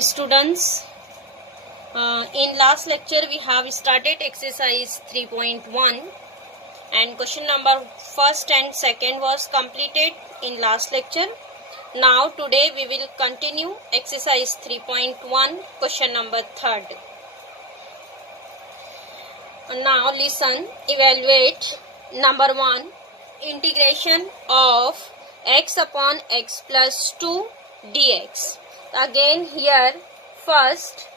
Students, in last lecture we have started exercise 3.1 and question number first and second was completed in last lecture. Now today we will continue exercise 3.1 question number third. Now listen, evaluate. Number 1, integration of x upon x plus 2 dx. Again here first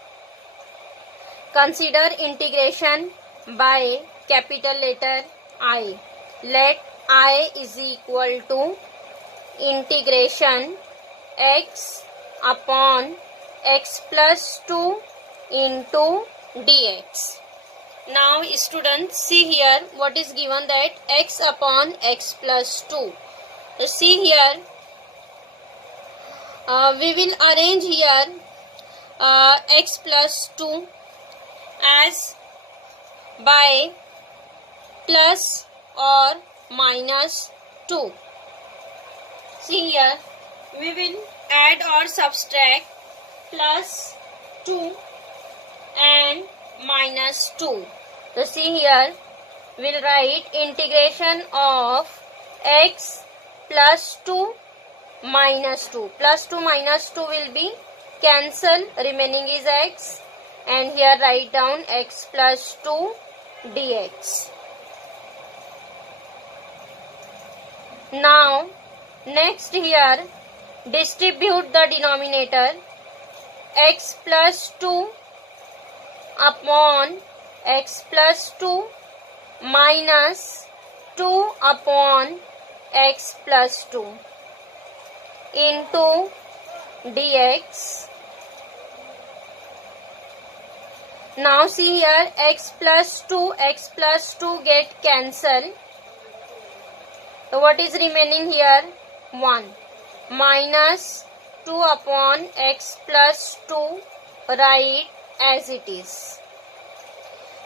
consider integration by capital letter I. Let I is equal to integration x upon x plus 2 into dx. Now students, see here what is given, that x upon x plus 2. See here, we will arrange here x plus 2 as by plus or minus 2. See here, we will add or subtract plus 2 and minus 2. So see here, we will write integration of x plus 2 minus 2. Plus 2 minus 2 will be cancel, remaining is x, and here write down x plus 2 dx. Now next here distribute the denominator x plus 2 upon x plus 2 minus 2 upon x plus 2 into dx. Now see here, x plus 2 get cancelled. So what is remaining here? 1 minus 2 upon x plus 2, write as it is.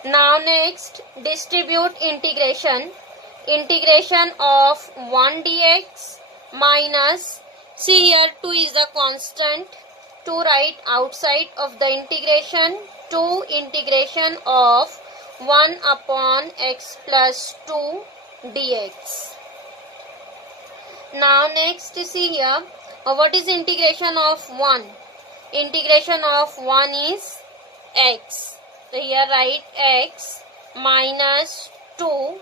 Now next distribute integration of 1 dx minus, see here 2 is the constant, 2 write outside of the integration, 2 integration of 1 upon x plus 2 dx. Now next see here, what is integration of 1? Integration of 1 is x. So here write x minus 2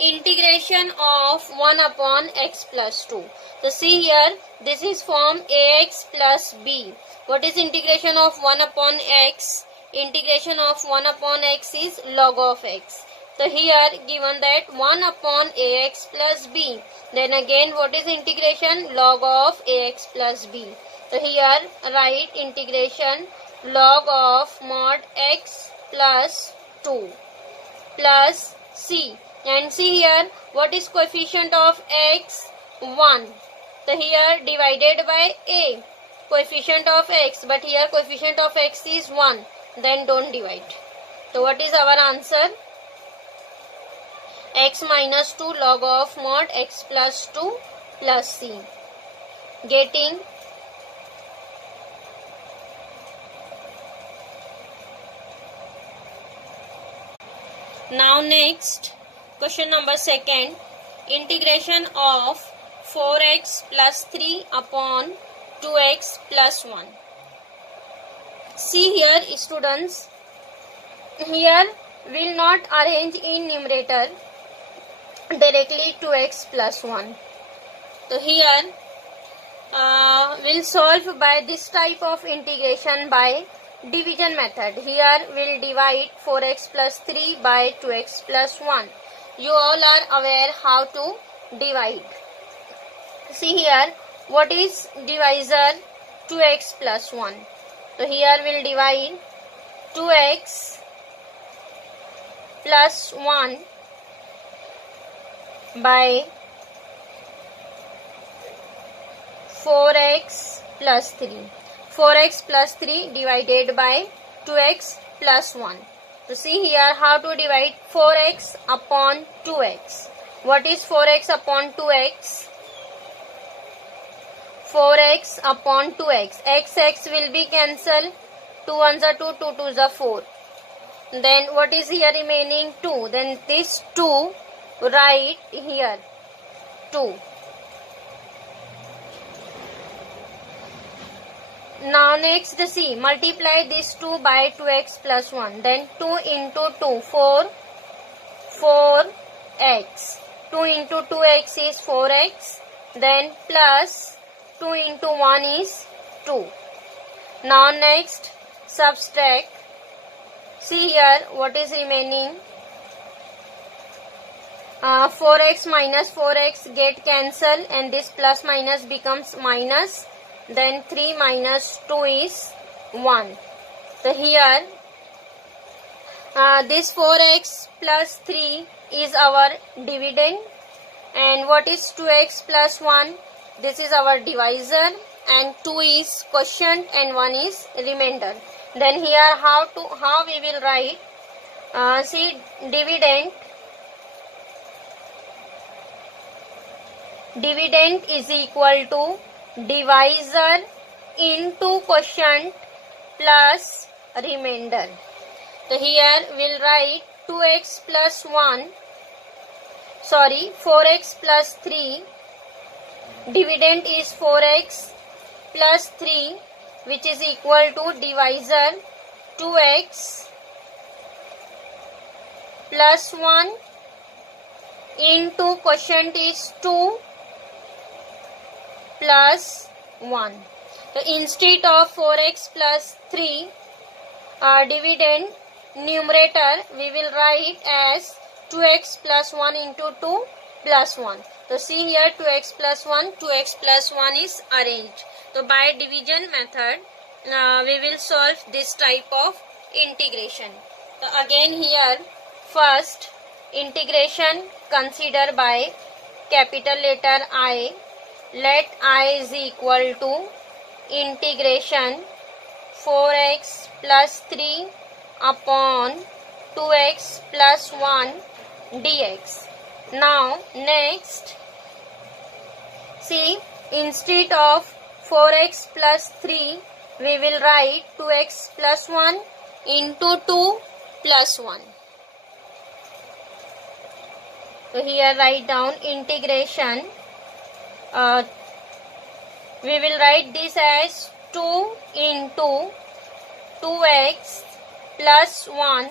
integration of 1 upon x plus 2. So see here, this is form ax plus b. What is integration of 1 upon x? Integration of 1 upon x is log of x. So here given that 1 upon ax plus b. Then again what is integration? Log of ax plus b. So here write integration log of mod x plus 2 plus c. And see here, what is coefficient of x? 1. So here divided by a, coefficient of x, but here coefficient of x is 1. Then don't divide. So what is our answer? X minus 2 log of mod x plus 2 plus c. Getting? Now next, question number second, integration of 4x plus 3 upon 2x plus 1. See here students, here will not arrange in numerator directly 2x plus 1. So here will solve by this type of integration by division method. Here will divide 4x plus 3 by 2x plus 1. You all are aware how to divide. See here, what is divisor? 2x plus 1. So here will divide 2x plus 1 by 4x plus 3. 4x plus 3 divided by 2x plus 1. So see here how to divide 4x upon 2x. What is 4x upon 2x? 4x upon 2x. X will be cancelled. 2 ones are 2, 2 twos are 4. Then what is here remaining? 2. Then this 2 write here 2. Now next see, multiply this 2 by 2x plus 1. Then 2 into 2, 4x. 2 into 2x is 4x. Then plus 2 into 1 is 2. Now next subtract. See here what is remaining. 4x minus 4x get cancelled and this plus minus becomes minus. Then 3 minus 2 is 1. So here this 4x plus 3 is our dividend. And what is 2x plus 1? This is our divisor. And 2 is quotient and 1 is remainder. Then here how we will write? See, dividend is equal to divisor into quotient plus remainder. So here we'll write 2x plus 1, 4x plus 3. Dividend is 4x plus 3, which is equal to divisor 2x plus 1 into quotient is 2 plus 1. So instead of 4x plus 3 dividend numerator we will write as 2x plus 1 into 2 plus 1. So see here 2x plus 1 is arranged. So by division method we will solve this type of integration. So again here first integration consider by capital letter I. Let I is equal to integration 4x plus 3 upon 2x plus 1 dx. Now next see, instead of 4x plus 3 we will write 2x plus 1 into 2 plus 1. So here write down integration. We will write this as 2 into 2x plus 1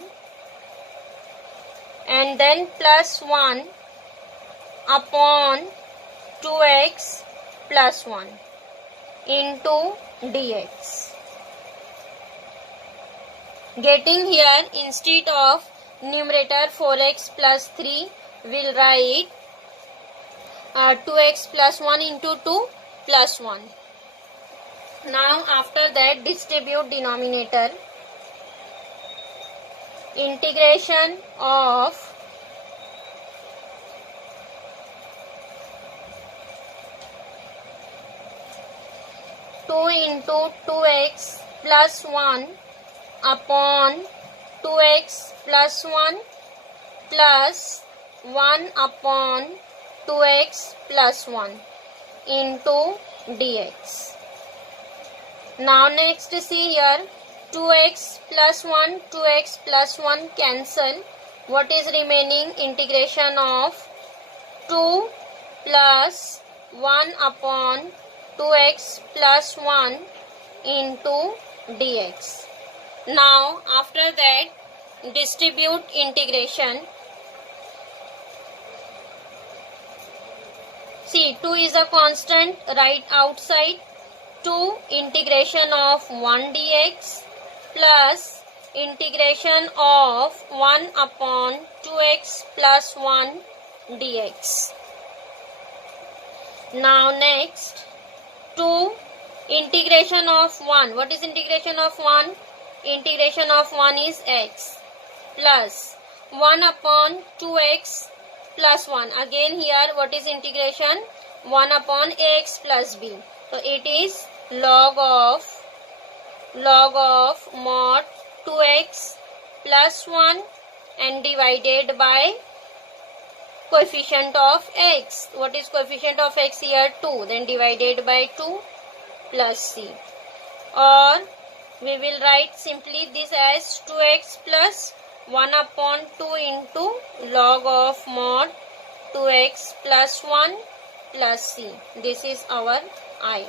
and then plus 1 upon 2x plus 1 into dx. Getting here instead of numerator 4x plus 3 we'll write 2x plus 1 into 2 plus 1. Now after that distribute denominator. Integration of 2 into 2x plus 1 upon 2x plus 1 plus 1 upon 2x plus 1 into dx. Now next see here 2x plus 1, 2x plus 1 cancel. What is remaining? Integration of 2 plus 1 upon 2x plus 1 into dx. Now after that distribute integration. See, 2 is a constant, right outside. 2 integration of 1 dx plus integration of 1 upon 2x plus 1 dx. Now next 2 integration of 1. What is integration of 1? Integration of 1 is x plus 1 upon 2x plus 1. Again here what is integration? 1 upon ax plus b. So it is log of mod 2x plus 1 and divided by coefficient of x. What is coefficient of x here? 2. Then divided by 2 plus c. Or we will write simply this as 2x plus 1 upon 2 into log of mod 2x plus 1 plus c. This is our I.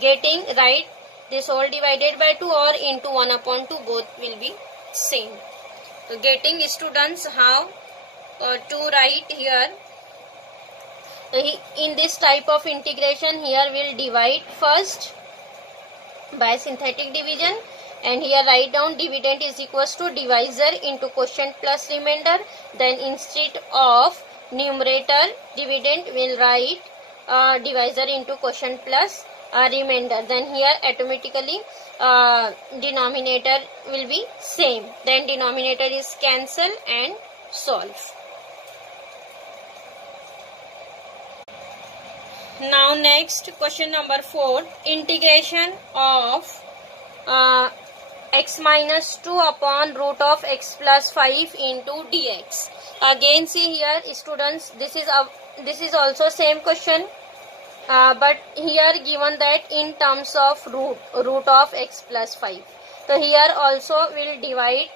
Getting right this whole divided by 2 or into 1 upon 2, both will be same. So getting students how to write here. In this type of integration, here we'll divide first by synthetic division, and here write down dividend is equals to divisor into quotient plus remainder. Then instead of numerator dividend, we'll write divisor into quotient plus remainder. Then here automatically denominator will be same. Then denominator is cancel and solve. Now next question number 4, integration of x minus 2 upon root of x plus 5 into dx. Again see here students, this is also same question, but here given that in terms of root of x plus 5. So here also we will divide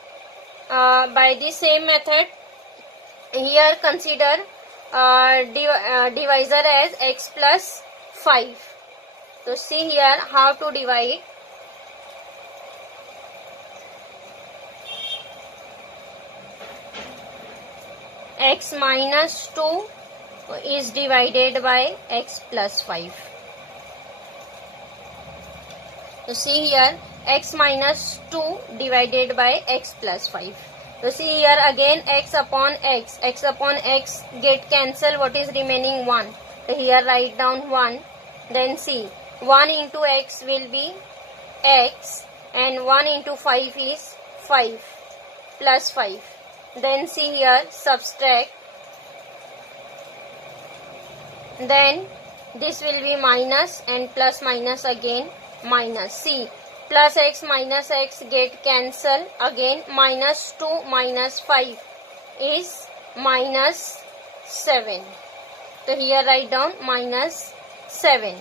by the same method. Here consider divisor as x plus 5. So see here how to divide. X minus 2 is divided by x plus 5. So see here x minus 2 divided by x plus 5. So see here again x upon x get cancel. What is remaining? 1. So here write down 1. Then see 1 into x will be x and 1 into 5 is 5 plus 5. Then see here subtract. Then this will be minus and plus minus again minus. See plus x minus x get cancel. Again minus 2 minus 5 is minus 7. So here write down minus 7.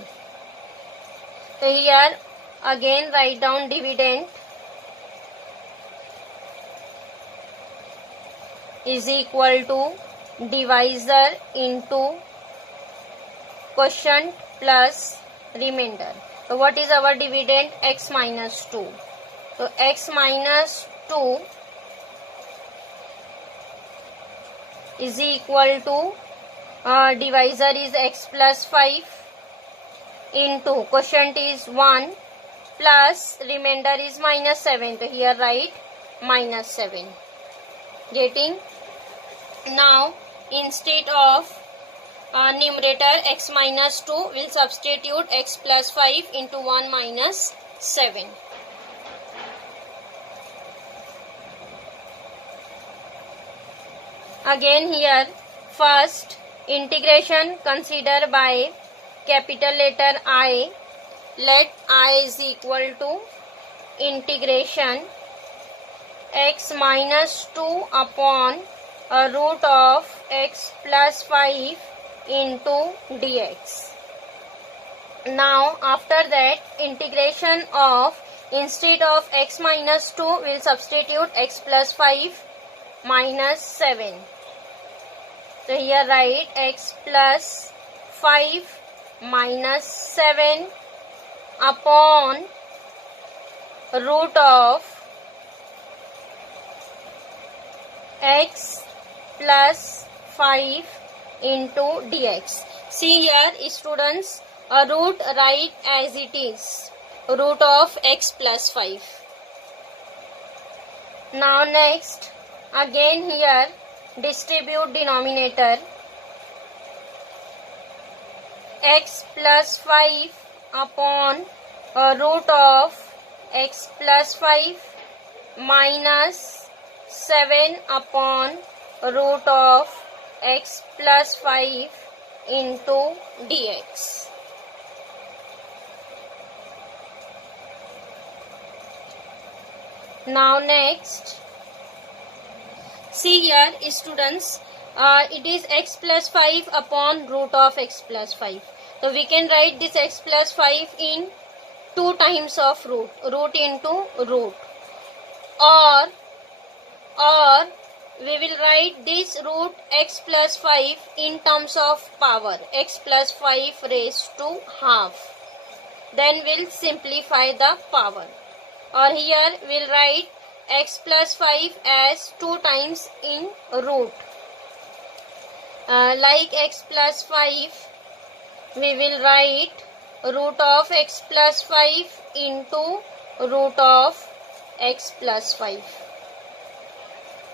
So here again write down dividend is equal to divisor into quotient plus remainder. So what is our dividend? X minus 2. So x minus 2 is equal to divisor is x plus 5 into quotient is 1 plus remainder is minus 7. So here write minus 7. Getting? Now instead of numerator x minus 2 will substitute x plus 5 into 1 minus 7. Again here first integration consider by capital letter I. Let I is equal to integration x minus 2 upon root of x plus 5 into dx. Now after that integration of instead of x minus 2 will substitute x plus 5 minus 7. So here write x plus 5 minus 7 upon root of x plus 5 into dx. See here students, a root write as it is, root of x plus 5. Now next again here distribute denominator. X plus 5 upon root of x plus 5 minus 7 upon root of x plus 5 into dx. Now next, see here students, it is x plus 5 upon root of x plus 5. So we can write this x plus 5 in 2 times of root into root, or we will write this root x plus 5 in terms of power, x plus 5 raised to half. Then we'll simplify the power, or here we'll write x plus 5 as 2 times in root. Like x plus 5, we will write root of x plus 5 into root of x plus 5.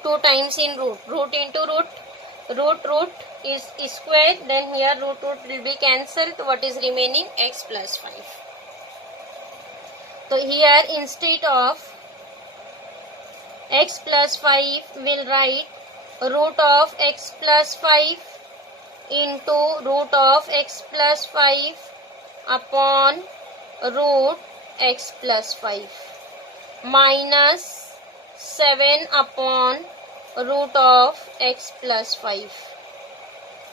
2 times in root into root is square, then here root will be cancelled. What is remaining? X plus 5. So here instead of x plus 5, we'll write root of x plus 5 into root of x plus 5 upon root x plus 5 minus 7 upon root of x plus 5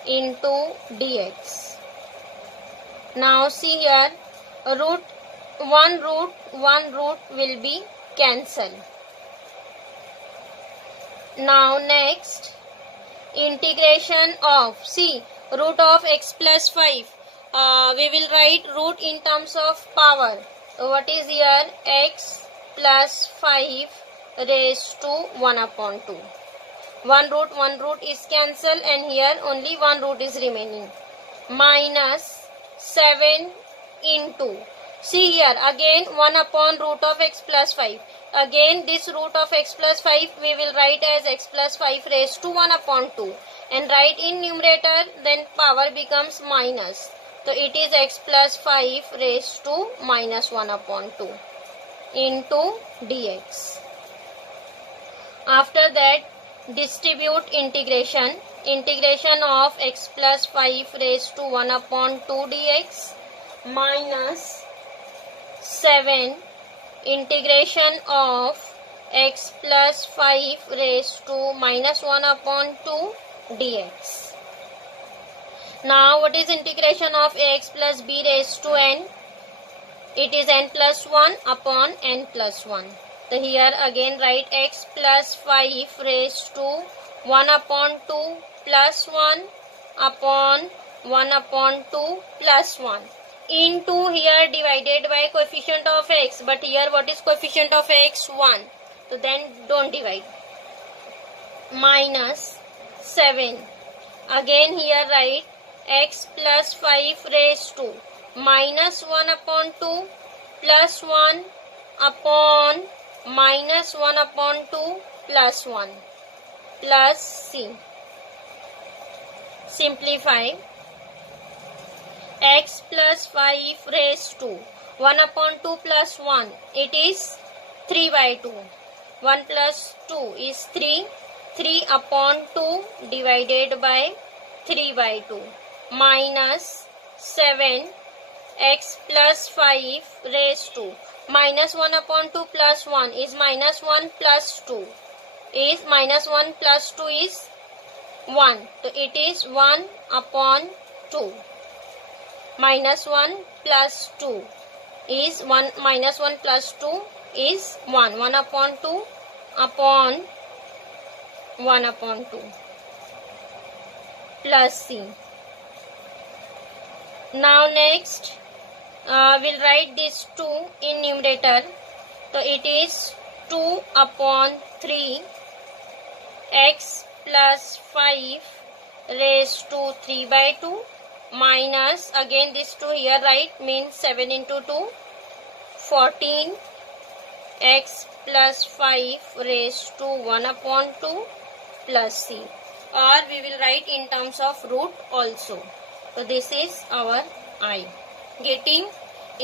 into dx. Now see here, one root will be cancelled. Now next, integration of, see, root of x plus 5, we will write root in terms of power. So what is here? X plus 5 raised to 1 upon 2. One root is cancelled, and here only one root is remaining. Minus 7 into, see here again 1 upon root of x plus 5. Again this root of x plus 5 we will write as x plus 5 raised to 1 upon 2, and write in numerator, then power becomes minus. So it is x plus 5 raised to minus 1 upon 2 into dx. After that, distribute integration of x plus 5 raised to 1 upon 2 dx minus 7 integration of x plus 5 raised to minus 1 upon 2 dx. Now what is integration of ax plus b raised to n? It is n plus 1 upon n plus 1. So here again write x plus 5 raised to 1 upon 2 plus 1 upon 1 upon 2 plus 1 into, here divided by coefficient of x, but here what is coefficient of x? 1. So then don't divide. Minus 7. Again here write x plus 5 raised to minus 1 upon 2 plus 1 upon minus 1 upon 2 plus 1 plus c. Simplify. X plus 5 raised to 1 upon 2 plus 1, it is 3 by 2. 1 plus 2 is 3. 3 upon 2 divided by 3 by 2 minus 7 x plus 5 raised to minus 1 upon 2 plus 1 is minus 1 plus 2 is minus 1 plus 2 is 1. So it is 1 upon 2. Minus 1 plus 2 is 1, minus 1 plus 2 is 1. 1 upon 2 upon 1 upon 2 plus c. Now next we'll write this 2 in numerator. So it is 2 upon 3 x plus 5 raised to 3 by 2 minus, again this 2 here write, means 7 into 2, 14 x plus 5 raised to 1 upon 2 plus c, or we will write in terms of root also. So this is our I. Getting?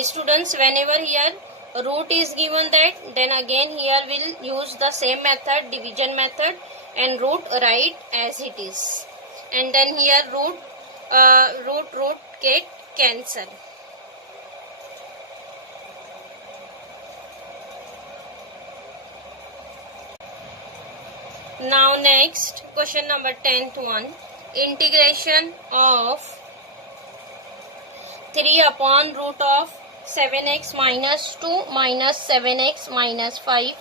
Students, whenever here root is given that, then again here we'll use the same method, division method, and root write as it is, and then here root get cancelled. Now next question number 10th one. Integration of 3 upon root of 7x minus 2 minus 7x minus 5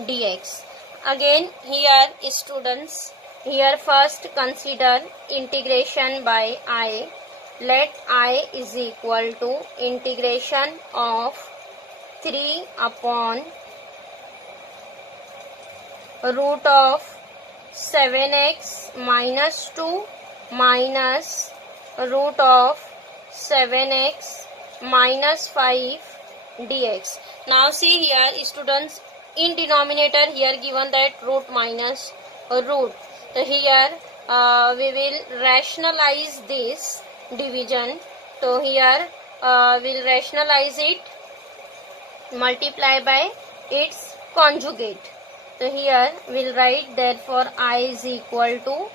dx. Again here students, here first consider integration by I. Let I is equal to integration of 3 upon root of 7x minus 2 minus root of 7x minus 5 dx. Now see here students, in denominator here given that root minus root. So here we will rationalize this division. So here we'll rationalize it, multiply by its conjugate. So here we'll write therefore I is equal to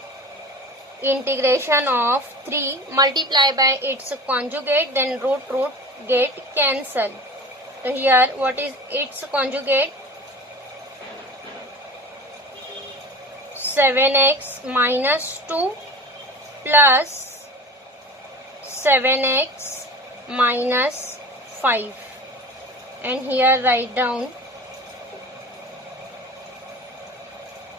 integration of 3 multiply by its conjugate, then root get cancelled. So here what is its conjugate? 7x minus 2 plus 7x minus 5, and here write down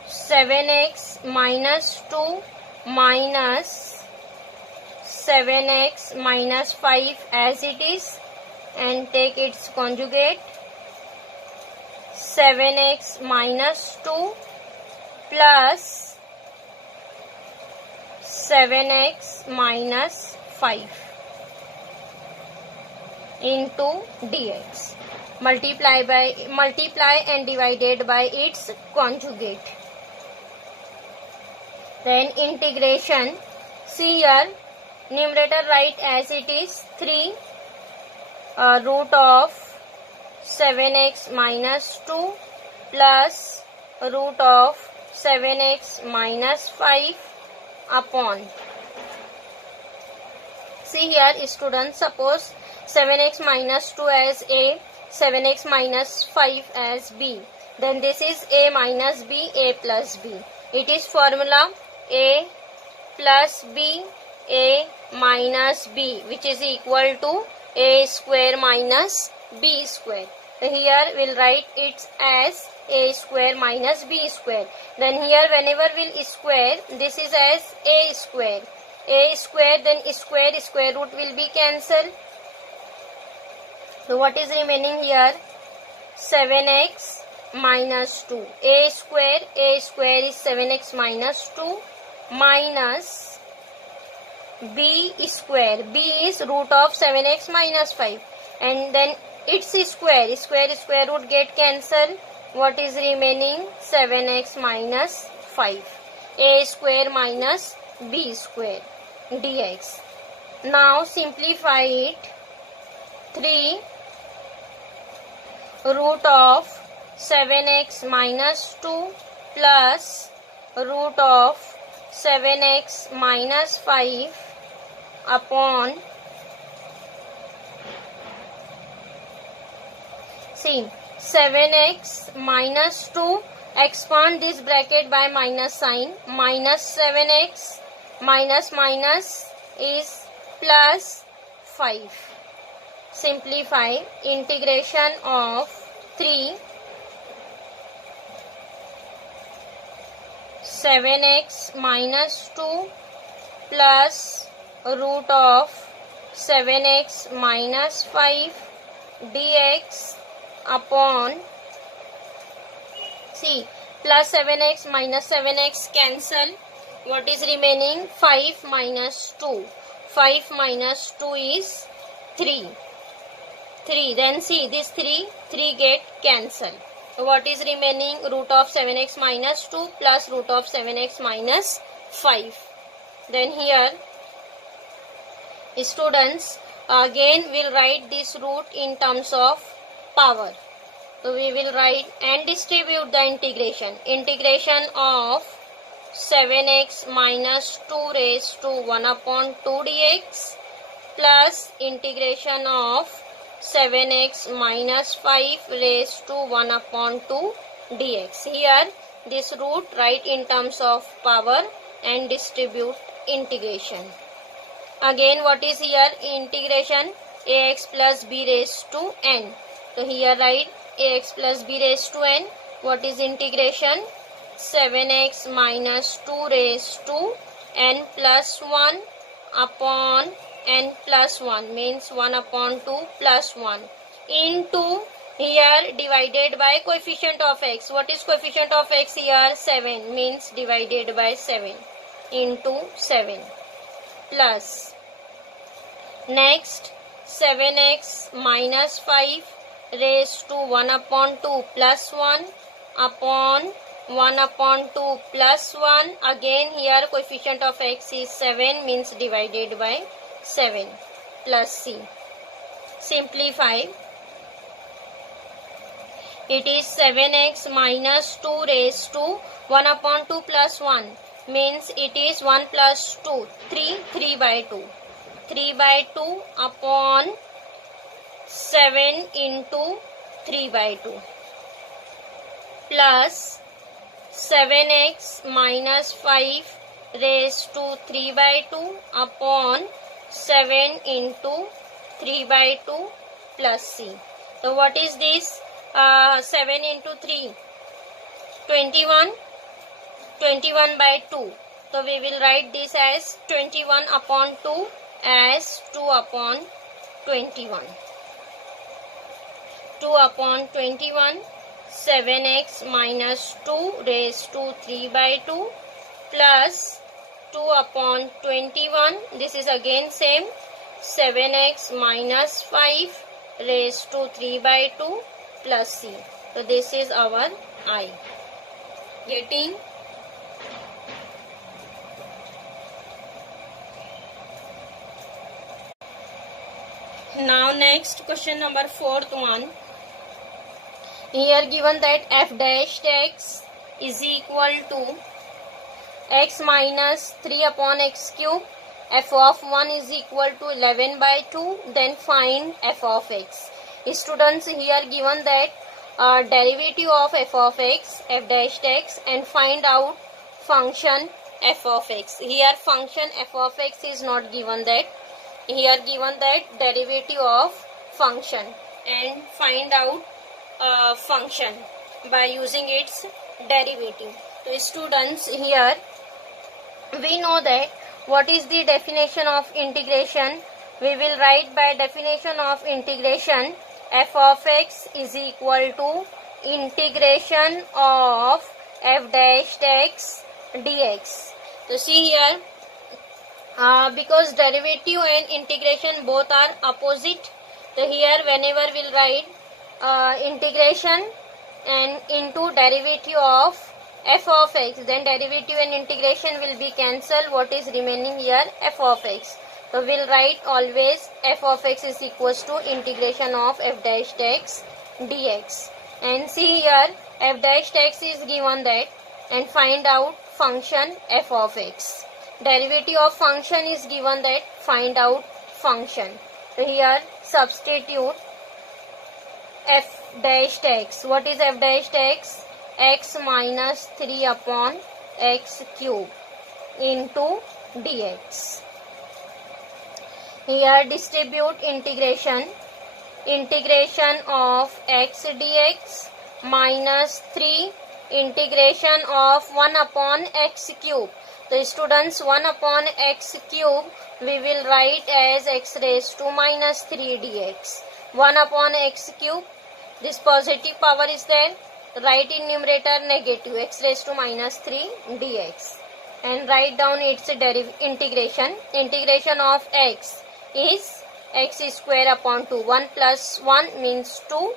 7x minus 2 minus 7x minus 5 as it is, and take its conjugate 7x minus 2 plus 7x minus 5 into dx. Multiply and divided by its conjugate. Then integration, see here numerator write as it is 3 root of 7x minus 2 plus root of 7x minus 5 upon. See here students, suppose 7x minus 2 as A, 7x minus 5 as B. Then this is A minus B, A plus B. It is formula A plus B, A minus B, which is equal to A square minus B square. So here we'll write it as A square minus B square. Then here whenever we'll square, this is as A square. A square, then square root will be cancelled. So what is remaining here? 7x minus 2. A square is 7x minus 2 minus B square. B is root of 7x minus 5. And then its square root get cancelled. What is remaining? 7x minus 5. A square minus B square dx. Now simplify it. 3 root of 7x minus 2 plus root of 7x minus 5 upon, see, 7x minus 2, expand this bracket by minus sign, minus 7x minus is plus 5. Simplify, integration of 3 7x minus 2 plus root of 7x minus 5 dx upon, see, plus 7x minus 7x cancel. What is remaining? 5 minus 2. 5 minus 2 is 3. Then see this 3 get cancelled. So what is remaining? Root of 7x minus 2 plus root of 7x minus 5. Then here students, again we'll write this root in terms of power. So we will write and distribute the integration. Integration of 7x minus 2 raised to 1 upon 2 dx plus integration of 7x minus 5 raised to 1 upon 2 dx. Here this root, write in terms of power and distribute integration. Again, what is here? Integration ax plus b raised to n. So here write ax plus b raised to n. What is integration? 7x minus 2 raised to n plus 1 upon n plus 1, means 1 upon 2 plus 1 into here divided by coefficient of x. What is coefficient of x here? 7, means divided by 7 into 7 plus next 7x minus 5 raised to 1 upon 2 plus 1 upon 1 upon 2 plus 1. Again here coefficient of x is 7, means divided by 7 plus c. Simplify. It is 7x minus 2 raised to 1 upon 2 plus 1, means it is 1 plus 2, 3 by 2. 3 by 2 upon 7 into 3 by 2 plus 7x minus 5 raised to 3 by 2 upon 7 into 3 by 2 plus c. So what is this? 7 into 3, 21, 21 by 2. So we will write this as 21 upon 2 as 2 upon 21. 2 upon 21, 7x minus 2 raised to 3 by 2 plus 2 upon 21. This is again same, 7x minus 5 raised to 3 by 2 plus c. So this is our I. Getting? Now next question number 4th one. Here given that f dash x is equal to x minus 3 upon x cube, f of 1 is equal to 11 by 2, then find f of x. Students, here given that derivative of f of x, f dash x, and find out function f of x. Here function f of x is not given that. Here given that derivative of function and find out function by using its derivative. So students, here we know that what is the definition of integration. We will write by definition of integration, f of x is equal to integration of f dash x dx. So see here, because derivative and integration both are opposite, so here whenever we'll write integration and into derivative of f of x, then derivative and integration will be cancelled. What is remaining here? F of x. So we'll write always f of x is equals to integration of f dash x dx. And see here f dash x is given that, and find out function f of x. Derivative of function is given that, find out function. So here substitute f dash x. What is f dash x? X minus 3 upon x cube into dx. Here distribute integration. Integration of x dx minus 3 integration of 1 upon x cube. The students, 1 upon x cube we will write as x raised to minus 3 dx. 1 upon x cube, this positive power is there, write in numerator negative, x raised to minus 3 dx, and write down its integration. Integration of x is x square upon 2. 1 plus 1 means 2.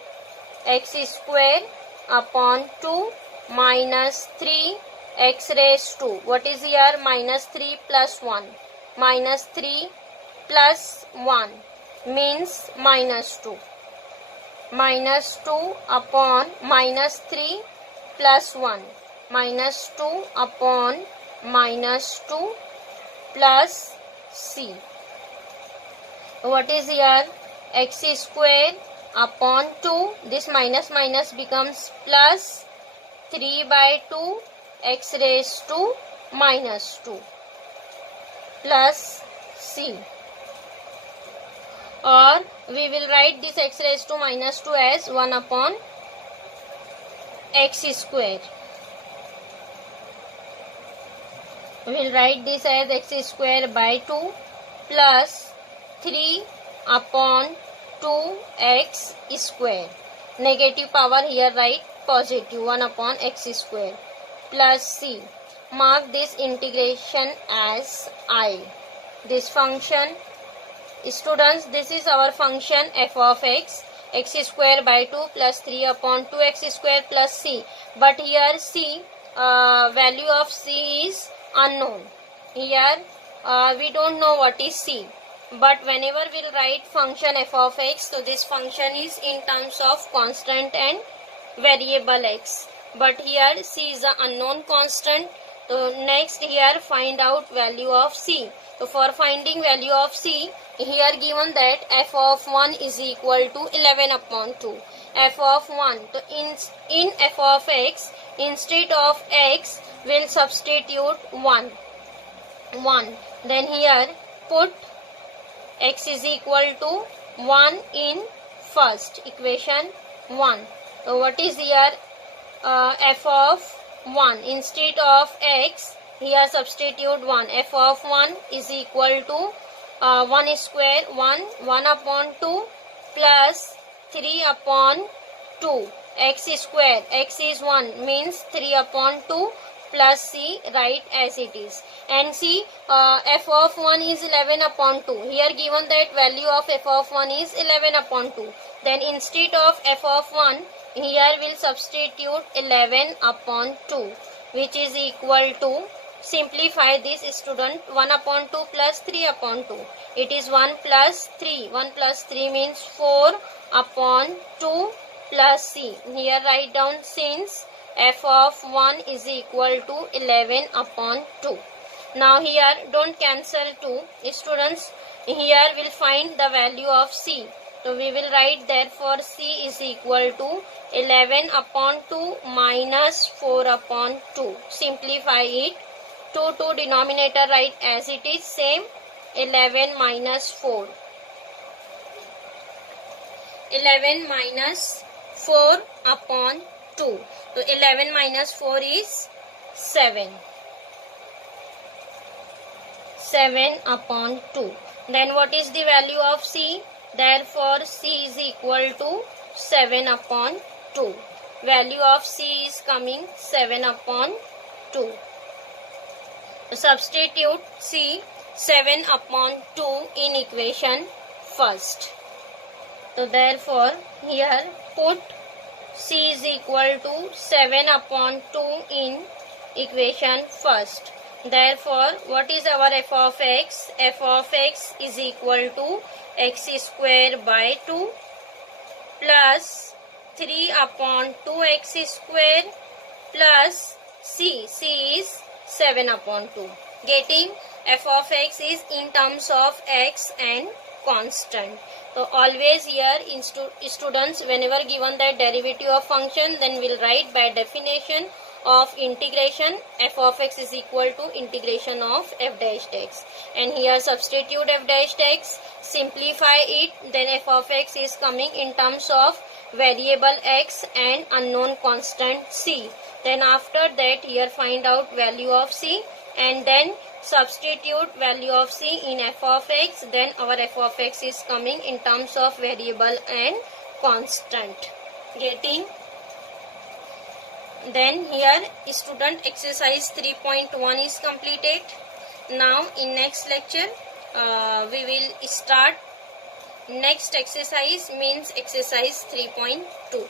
X square upon 2 minus 3 x raised to, what is here? Minus 3 plus 1. Minus 3 plus 1 means minus 2. Minus 2 upon minus 3 plus 1. Minus 2 upon minus 2 plus c. What is here? X square upon 2. This minus minus becomes plus 3 by 2 x raised to minus 2 plus c, or we will write this x raised to minus 2 as 1 upon x square. We will write this as x square by 2 plus 3 upon 2x square. Negative power here write positive 1 upon x square plus c. Mark this integration as I. This function, students, this is our function f of x, x square by 2 plus 3 upon 2x square plus c. But here c, value of c is unknown. Here we don't know what is c. But whenever we'll write function f of x, so this function is in terms of constant and variable x. But here c is an unknown constant. So next here find out value of c. So for finding value of c, here given that f of 1 is equal to 11 upon 2. F of 1. So in f of x, instead of x, we'll substitute 1. Then here put x is equal to 1 in first equation 1. So what is here f of 1? Instead of x, here substitute 1. F of 1 is equal to 1 square 1 upon 2 plus 3 upon 2 x square. X is 1 means 3 upon 2 plus c, write as it is. And see, f of 1 is 11 upon 2. Here given that value of f of 1 is 11 upon 2. Then instead of f of 1, here we'll substitute 11 upon 2, which is equal to, simplify this student, 1 upon 2 plus 3 upon 2. It is 1 plus 3. 1 plus 3 means 4 upon 2 plus c. Here write down, since f of 1 is equal to 11 upon 2. Now here don't cancel 2. Students, here we'll find the value of c. So we will write therefore c is equal to 11 upon 2 minus 4 upon 2. Simplify it. 2 denominator write as it is, same 11 minus 4. 11 minus 4 upon 2. So 11 minus 4 is 7. 7 upon 2. Then what is the value of c? Therefore c is equal to 7 upon 2. Value of c is coming 7 upon 2. Substitute c 7 upon 2 in equation first. So therefore here put c is equal to 7 upon 2 in equation first. Therefore what is our f of x? F of x is equal to x square by 2 plus 3 upon 2x square plus c. C is 7 upon 2. Getting f of x is in terms of x and constant. So always here in students, whenever given that derivative of function, then we'll write by definition of integration f of x is equal to integration of f dash x. And here substitute f dash x, simplify it, then f of x is coming in terms of variable x and unknown constant c. Then after that here find out value of c and then substitute value of c in f of x. Then our f of x is coming in terms of variable and constant. Getting? Then here student exercise 3.1 is completed. Now in next lecture we will start next exercise, means exercise 3.2.